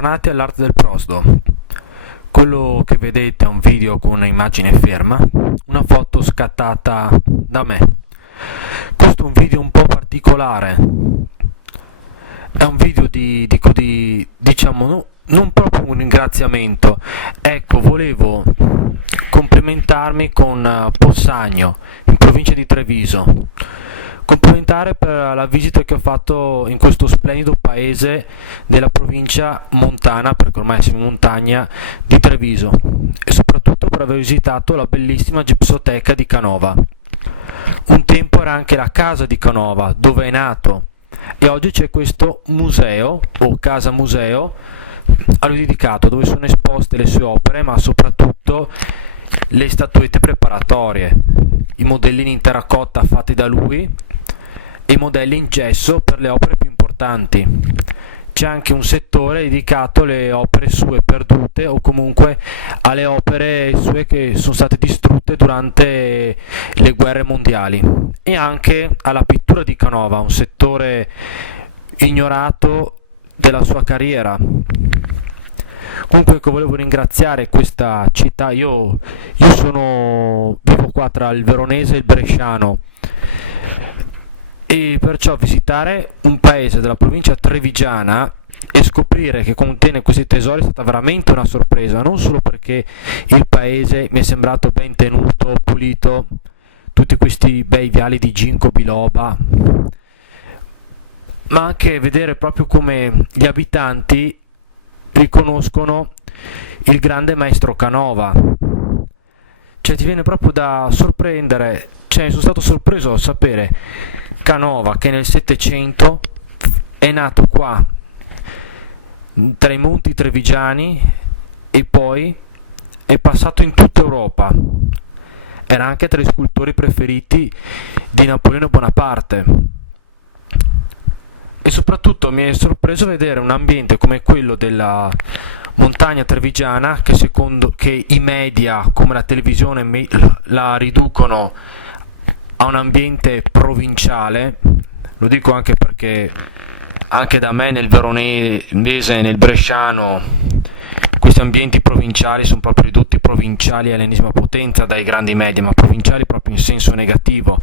Bentornati all'Arte del Prosdo. Quello che vedete è un video con un'immagine ferma, una foto scattata da me. Questo è un video un po' particolare, è un video diciamo, non proprio un ringraziamento. Ecco, volevo complimentarmi con Possagno, in provincia di Treviso. Complimentare per la visita che ho fatto in questo splendido paese della provincia montana, perché ormai siamo in montagna, di Treviso, e soprattutto per aver visitato la bellissima gipsoteca di Canova. Un tempo era anche la casa di Canova, dove è nato, e oggi c'è questo museo o casa museo a lui dedicato, dove sono esposte le sue opere, ma soprattutto le statuette preparatorie, i modellini in terracotta fatti da lui e i modelli in gesso per le opere più importanti. C'è anche un settore dedicato alle opere sue perdute o comunque alle opere sue che sono state distrutte durante le guerre mondiali, e anche alla pittura di Canova, un settore ignorato della sua carriera. Comunque volevo ringraziare questa città. Io vivo qua tra il veronese e il bresciano, e perciò visitare un paese della provincia trevigiana e scoprire che contiene questi tesori è stata veramente una sorpresa, non solo perché il paese mi è sembrato ben tenuto, pulito, tutti questi bei viali di ginkgo biloba, ma anche vedere proprio come gli abitanti riconoscono il grande maestro Canova. Cioè ti viene proprio da sorprendere, sono stato sorpreso a sapere Canova che nel Settecento è nato qua tra i monti trevigiani e poi è passato in tutta Europa. Era anche tra i scultori preferiti di Napoleone Bonaparte. E soprattutto mi è sorpreso vedere un ambiente come quello della montagna trevigiana, che i media come la televisione la riducono a un ambiente provinciale. Lo dico anche perché anche da me nel veronese e nel bresciano questi ambienti provinciali sono proprio ridotti provinciali all'ennesima potenza dai grandi media, ma provinciali proprio in senso negativo.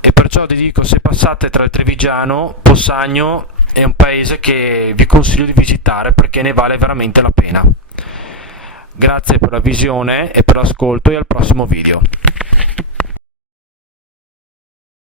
E perciò ti dico, se passate tra il trevigiano, Possagno è un paese che vi consiglio di visitare perché ne vale veramente la pena. Grazie per la visione e per l'ascolto, e al prossimo video.